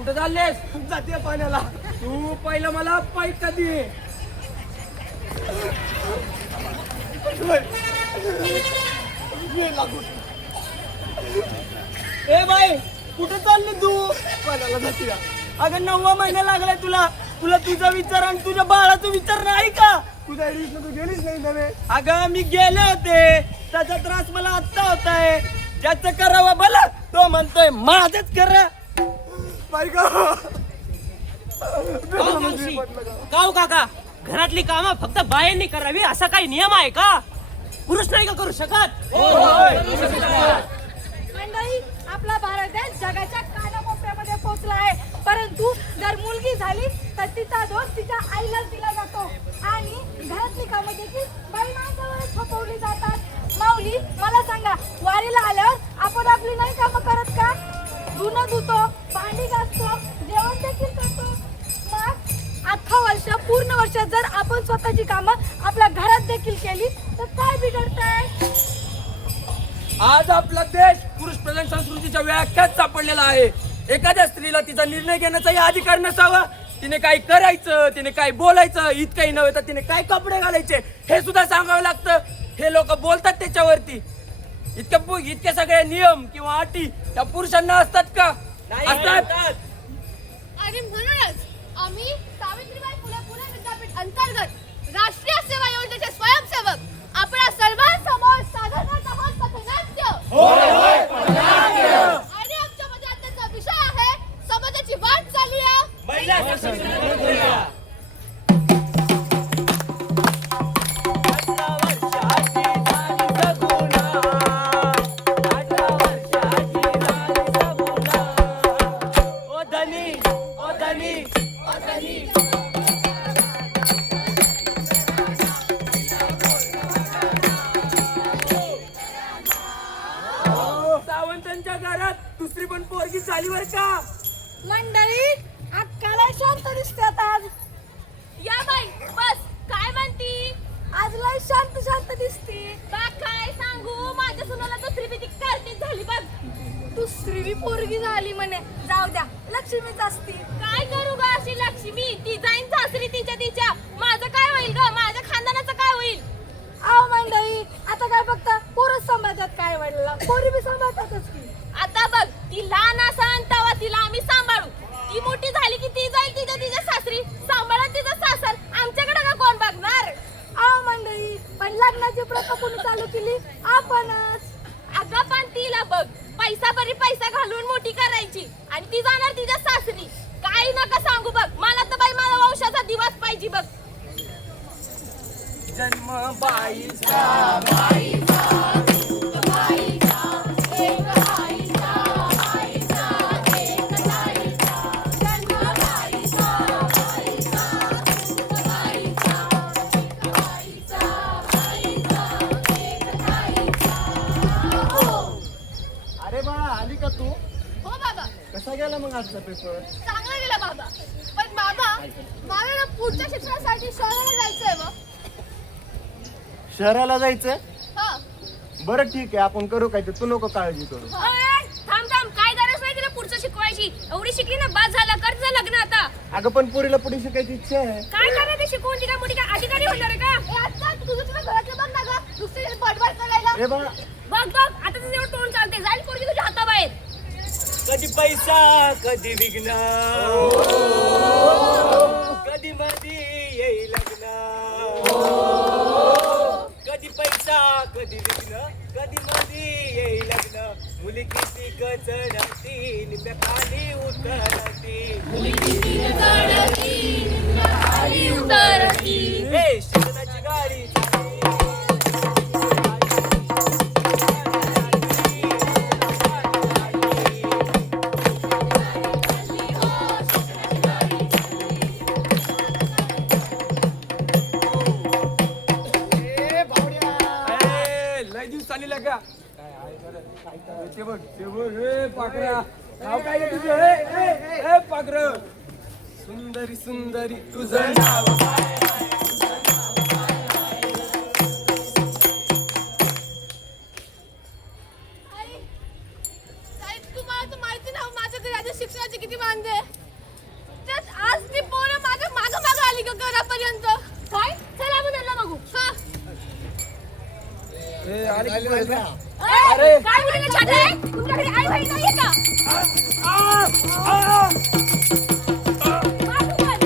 कुठे चाललेस? जाते पाण्याला. तू पहिलं मला पैका दे. ए बाई कुठे चालली तू? पाण्याला जाते का? अगं 9वा महिना लागलाय तुला. तुला तुझा विचार आणि तुझ्या बाळाचा विचार नाही का? तुझ्या आईला तू गेलीच नाही नव्हे. अगं मी गेले होते, त्याचा त्रास मला आत्ता होताय. ज्याचं करावं भलं तो म्हणतोय माझच करा. गाव काका, घरातली कामं फक्त बायांनी करावी असा काही नियम आहे का? पुरुष नाही का करू शकत? मंडळी, आपला भारत देश जगाच्या कानाकोपऱ्यामध्ये पोहोचला आहे, परंतु जर मुलगी झाली तर तिचा दोष तिच्या आईलाच दिला जातो आणि घरातली कामं देखील बाई माणसावरच थोपवली जातात. माऊली, मला सांगा, वारीला आल्यावर आपण आपली नाही कामं करत का? धुणं धुतो, भांडी घासतो, जेवण देखील करतो. मग अख्खा वर्ष, पूर्ण वर्ष जर आपण स्वतःची कामं आपल्या घरात देखील केली तर काय बिघडतंय? आज आपला देश पुरुष प्रधान संस्कृतीच्या व्याख्यात सापडलेला आहे. एखाद्या स्त्रीला तिचा निर्णय घेण्याचाही अधिकार नसावा. तिने काय करायचं, तिने काय बोलायचं इतकंही नव्हे तर तिने काय कपडे घालायचे हे सुद्धा सांगावं लागतं. हे लोक बोलतात त्याच्यावरती. इतके सगळे नियम किंवा अटी त्या पुरुषांना असतात का? असतात. आणि म्हणूनच आम्ही सावित्रीबाई फुले पुणे विद्यापीठ अंतर्गत राष्ट्रीय सेवा योजनेचे स्वयंसेवक आपल्या सर्वांसमोर सादर करत आहोत पथनाट्य. आणि आमच्या मध्ये आजचा विषय आहे समाजाची वाट चालूया महिला सशक्तीकरण. सावंतांच्या घरात दुसरी पण पोरगी झाली बर का? मंडळी, अक्काला शांत दिसतात आज. या बाई, बस. काय म्हणती? आज लय शांत शांत दिसते. बा काय सांगू, माझ्या सुनाला दुसरी भीती करतीच झाली बघ. दुसरी बी पोरगी झाली म्हणे. जाऊ द्या, लक्ष्मीच असती. काय करू ग अशी लक्ष्मी? ती जाईन सासरी तिच्या. माझं काय होईल ग? माझ्या खानदानाचं काय होईल? आव मंडळी, आता काय फक्त पोरच सांभाळतात काय वडला, पोरी बी सांभाळतातच की. आता बघ, ती लहान असन तेव्हा तिला आम्ही सांभाळू. ती मोठी झाली की ती जाईल तिच्या सासरी. सांभाळा तिचं सासर. आमच्याकडे का कोण बघणार? आव मंडळी, पण लग्नाची प्रथा कोणी चालू केली? आपणच. अगं पण तिला बघ, पैसा घालून मोठी करायची आणि ती जाणार तिच्या सासरी. काही नका सांगू बघ. मला तर बाई माझा वंशाचा दिवस पाहिजे बघ. जन्म बाईचा अरे बाळा, आली का तू? हो बाबा. कसा गेला मग आजचा पेपर? चांगला गेला बाबा. पण बाबा, मला ना पुढच्या शिक्षणासाठी शहराला जायचंय मग. शहराला जायचं? हा. बरं ठीक आहे, आपण करू काय ते. तू नको काळजी करू. थांब, काय गरज नाही तिला पुढचं शिकवायची. एवढी शिकली ना, बाद झाला. कर तिचं लग्न आता. अगं पण पोरीला पुढे शिकायची इच्छा आहे. काय करायचं शिकवून? ती काय मोठी काय अधिकारी होणार आहे का? आता तुझं तुला घरातलं बघ ना ग. दुसरी बडबड करायला. ए बाळा, बघ, आता तुझं एवढं तोंड चालते. जाईल पोरगी तुझ्या हाताबाहेर. कधी पैसा कधी विघ्न, कधी मधी येईल लग्न. कधी पैसा कधी विघ्न, कधी मधी येईल लग्न. मुली किती चढती निम्या खाली उतरती. हे शिक्षणाची गाडी का? ते बघ, हे पाखरा. नाव काय आहे तुझं? हे पाखर. सुंदरी सुंदरी तुझं नाव काय? तुम्हाला तर माहिती ना, माझ्या घरी शिक्षणाचे किती वांदे. अरे काय मुलीला छाट आहे? तुमच्याकडे आई बहीण नाहीये का? मार तू पण.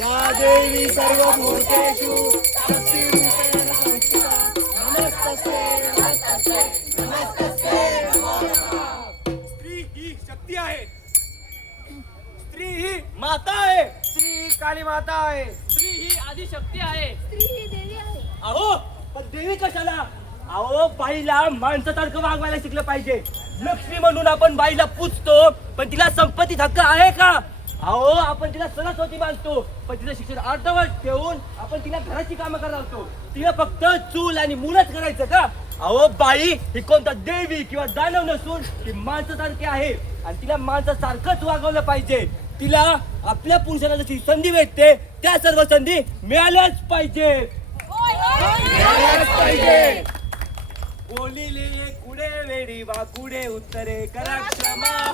या देवी सर्व भूतेषु शक्तिरूपेण संस्थिता नमस्तस्यै नमस्तस्यै नमस्तस्यै स्त्री ही शक्ती आहे. स्त्री ही माता आहे. स्त्री ही काली माता आहे. स्त्री ही आदिशक्ती आहे. स्त्री ही देवी आहे. अहो पण देवी कशाला? अहो बाईला माणसासारखं वागवायला शिकलं पाहिजे. लक्ष्मी म्हणून आपण बाईला पूजतो, पण तिला संपत्तीत हक्क आहे का? अहो आपण तिला सरस्वती मानतो, पण तिचं शिक्षण अर्धवट ठेवून आपण तिला घराची कामं करावतो. तिला फक्त चूल आणि मुलंच करायचं का? अहो बाई ही कोणता देवी किंवा दानव नसून ती माणसासारखी आहे आणि तिला माणसासारखंच वागवलं पाहिजे. तिला आपल्या पुरुषाला जशी संधी भेटते त्या सर्व संधी मिळाल्याच पाहिजे. बोलिले कुडे वेडी वाकुडे उत्तरे करा क्षमा